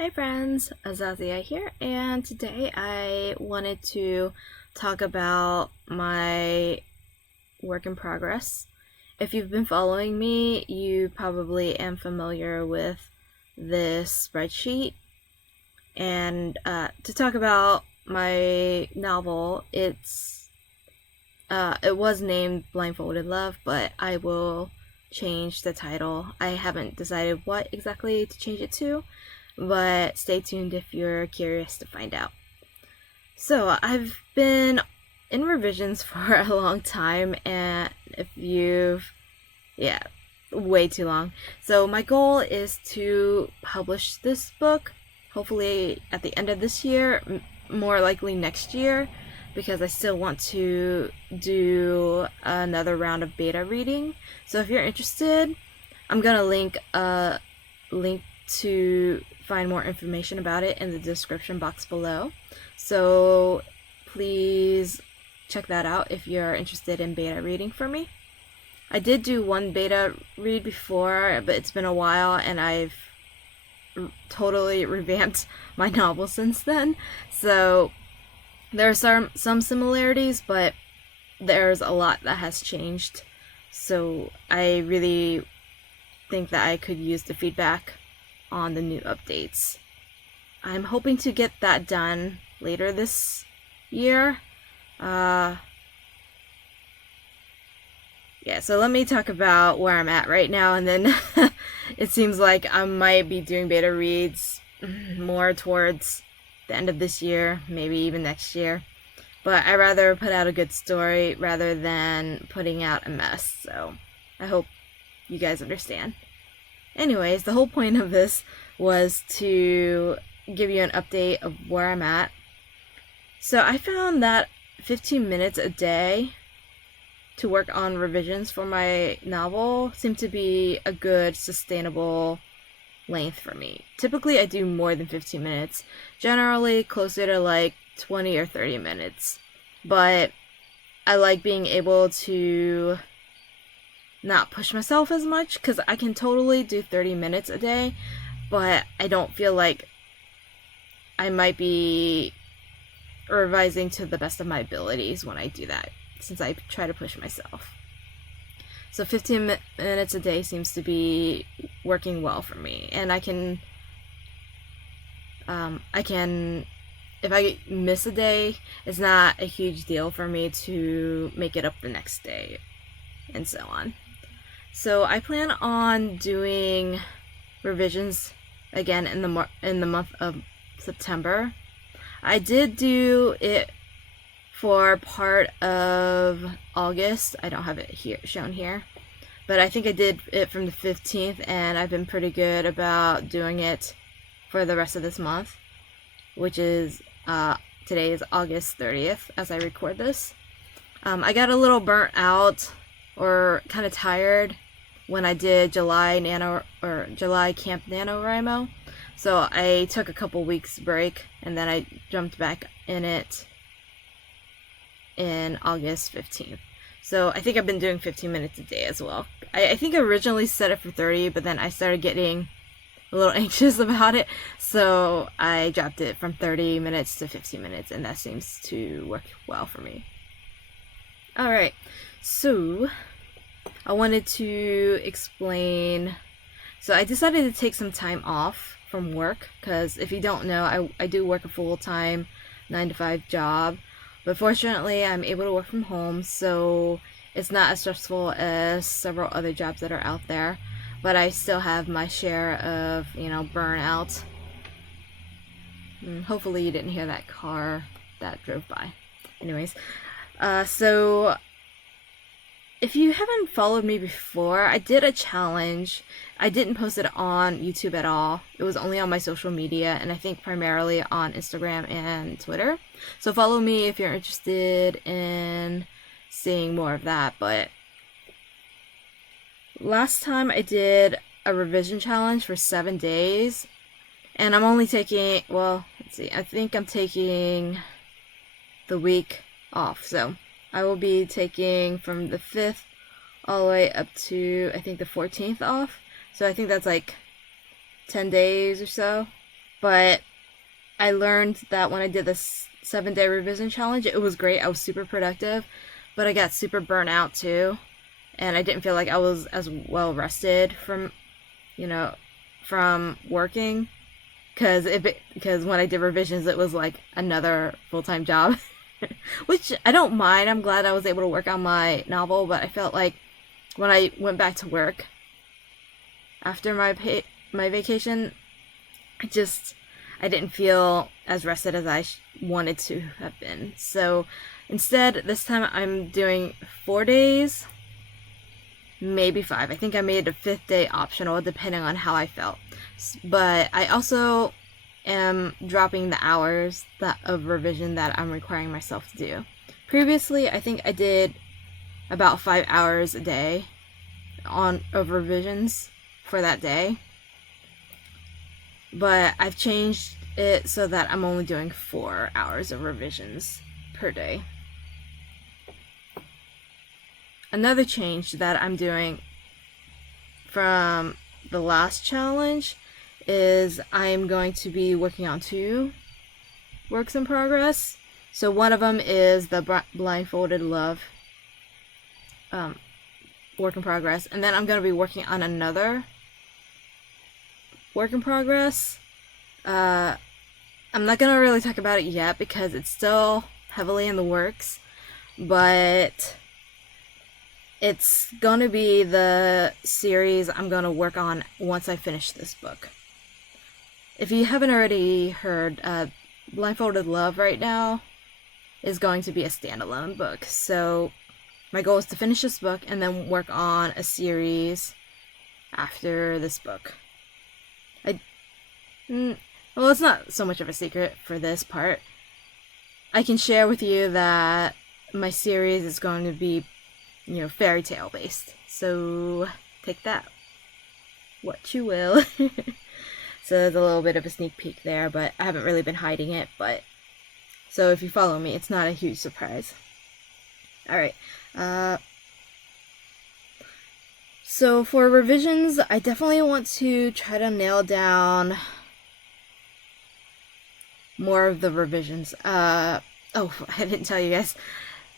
Hey friends, Aisazia here, and today I wanted to talk about my work in progress. If you've been following me, you probably am familiar with this spreadsheet. And to talk about my novel, it was named Blindfolded Love, but I will change the title. I haven't decided what exactly to change it to, but stay tuned if you're curious to find out. So, I've been in revisions for a long time, and way too long. So, my goal is to publish this book, hopefully at the end of this year, more likely next year, because I still want to do another round of beta reading. So, if you're interested, I'm gonna link to find more information about it in the description box below. So please check that out if you're interested in beta reading for me. I did do one beta read before, but it's been a while and I've totally revamped my novel since then. So there are some similarities, but there's a lot that has changed. So I really think that I could use the feedback on the new updates. I'm hoping to get that done later this year. So let me talk about where I'm at right now, and then it seems like I might be doing beta reads more towards the end of this year, maybe even next year. But I'd rather put out a good story rather than putting out a mess, so I hope you guys understand. Anyways, the whole point of this was to give you an update of where I'm at. So I found that 15 minutes a day to work on revisions for my novel seemed to be a good, sustainable length for me. Typically, I do more than 15 minutes, generally closer to like 20 or 30 minutes. But I like being able to not push myself as much, because I can totally do 30 minutes a day, but I don't feel like I might be revising to the best of my abilities when I do that, since I try to push myself. So 15 minutes a day seems to be working well for me, and I can if I miss a day, it's not a huge deal for me to make it up the next day, and so on. So I plan on doing revisions again in the month of September. I did do it for part of August. I don't have it shown here, but I think I did it from the 15th, and I've been pretty good about doing it for the rest of this month, which is today is August 30th as I record this. I got a little burnt out or kind of tired when I did July Camp NaNoWriMo. So I took a couple weeks break, and then I jumped back in it in August 15th. So I think I've been doing 15 minutes a day as well. I think I originally set it for 30, but then I started getting a little anxious about it, so I dropped it from 30 minutes to 15 minutes, and that seems to work well for me. Alright, so I wanted to explain. So I decided to take some time off from work, because if you don't know, I do work a full-time 9-to-5 job, but fortunately I'm able to work from home, so it's not as stressful as several other jobs that are out there, but I still have my share of, burnout. Hopefully you didn't hear that car that drove by. Anyways, so if you haven't followed me before, I did a challenge. I didn't post it on YouTube at all. It was only on my social media, and I think primarily on Instagram and Twitter. So follow me if you're interested in seeing more of that. But last time I did a revision challenge for 7 days, and I'm only taking, I think I'm taking the week off. So I will be taking from the 5th all the way up to, I think, the 14th off. So I think that's like 10 days or so. But I learned that when I did this 7-day revision challenge, it was great. I was super productive, but I got super burnt out too. And I didn't feel like I was as well rested from, from working. Because when I did revisions, it was like another full-time job. Which I don't mind. I'm glad I was able to work on my novel, but I felt like when I went back to work after my vacation, I didn't feel as rested as I wanted to have been. So instead, this time I'm doing 4 days, maybe 5. I think I made a 5th day optional depending on how I felt. But I also am dropping the hours of revision that I'm requiring myself to do. Previously, I think I did about 5 hours a day of revisions for that day. But I've changed it so that I'm only doing 4 hours of revisions per day. Another change that I'm doing from the last challenge is I'm going to be working on 2 works in progress. So one of them is the Blindfolded Love work in progress, and then I'm going to be working on another work in progress. I'm not going to really talk about it yet because it's still heavily in the works, but it's going to be the series I'm going to work on once I finish this book. If you haven't already heard, Blindfolded Love right now is going to be a standalone book. So my goal is to finish this book and then work on a series after this book. Well, it's not so much of a secret for this part. I can share with you that my series is going to be, fairy tale based. So take that what you will. So there's a little bit of a sneak peek there, but I haven't really been hiding it. But so if you follow me, it's not a huge surprise. All right. So for revisions, I definitely want to try to nail down more of the revisions. I didn't tell you guys.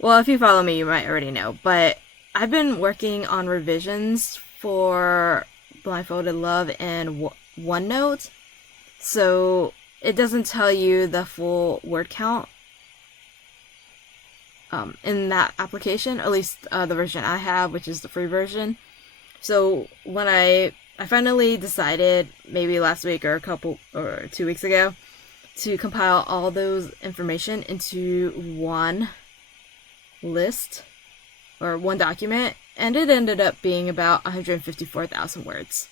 Well, if you follow me, you might already know. But I've been working on revisions for Blindfolded Love and OneNote, so it doesn't tell you the full word count in that application, at least the version I have, which is the free version. So when I finally decided, maybe last week or 2 weeks ago, to compile all those information into one list or one document, and it ended up being about 154,000 words.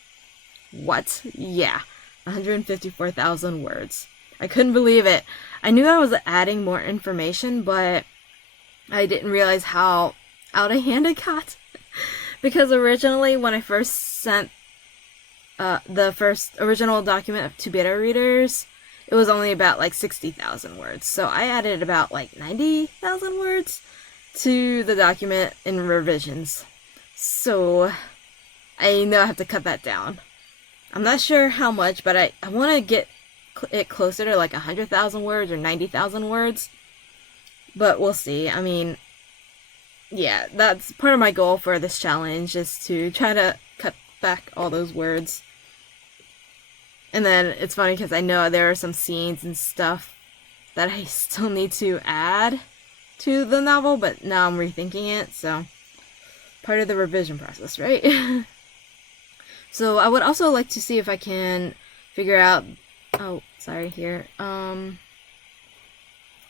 What? Yeah, 154,000 words. I couldn't believe it. I knew I was adding more information, but I didn't realize how out of hand it got. Because originally, when I first sent the first original document to beta readers, it was only about like 60,000 words. So I added about like 90,000 words to the document in revisions. So I know I have to cut that down. I'm not sure how much, but I want to get it closer to like 100,000 words or 90,000 words. But we'll see. I mean, yeah, that's part of my goal for this challenge, is to try to cut back all those words. And then it's funny because I know there are some scenes and stuff that I still need to add to the novel, but now I'm rethinking it, so part of the revision process, right? So I would also like to see if I can figure out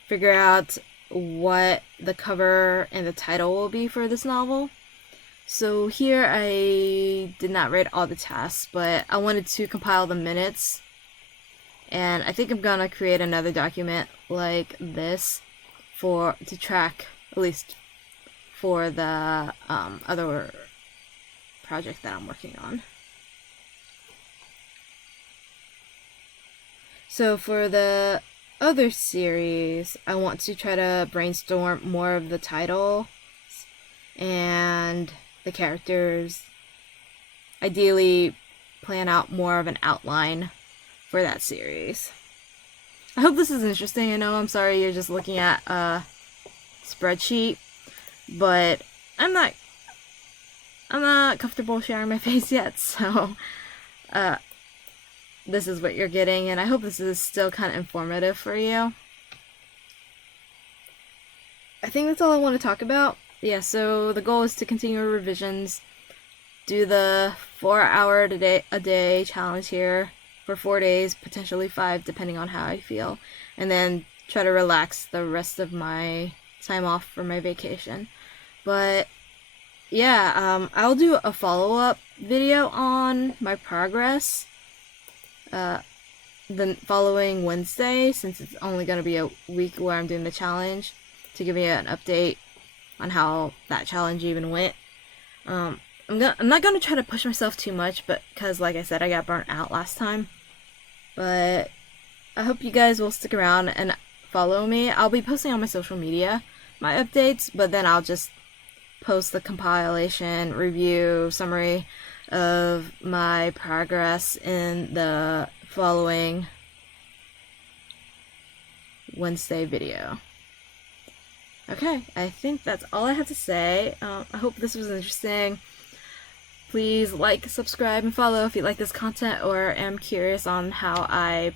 figure out what the cover and the title will be for this novel. So here I did not write all the tasks, but I wanted to compile the minutes, and I think I'm gonna create another document like this to track, at least for the other project that I'm working on. So for the other series, I want to try to brainstorm more of the title and the characters. Ideally, plan out more of an outline for that series. I hope this is interesting. I know I'm sorry you're just looking at a spreadsheet, but I'm not comfortable sharing my face yet, so this is what you're getting, and I hope this is still kind of informative for you. I think that's all I want to talk about. Yeah, so the goal is to continue revisions, do the 4-hour a day challenge here for 4 days, potentially 5, depending on how I feel, and then try to relax the rest of my time off for my vacation. But yeah, I'll do a follow-up video on my progress the following Wednesday, since it's only going to be a week where I'm doing the challenge, to give you an update on how that challenge even went. I'm not going to try to push myself too much, but because, like I said, I got burnt out last time. But I hope you guys will stick around and follow me. I'll be posting on my social media my updates, but then I'll just post the compilation, review, summary of my progress in the following Wednesday video. Okay, I think that's all I have to say. I hope this was interesting. Please like, subscribe, and follow if you like this content or am curious on how I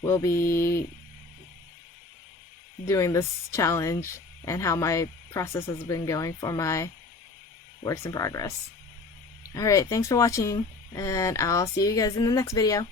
will be doing this challenge and how my process has been going for my works in progress. Alright, thanks for watching, and I'll see you guys in the next video.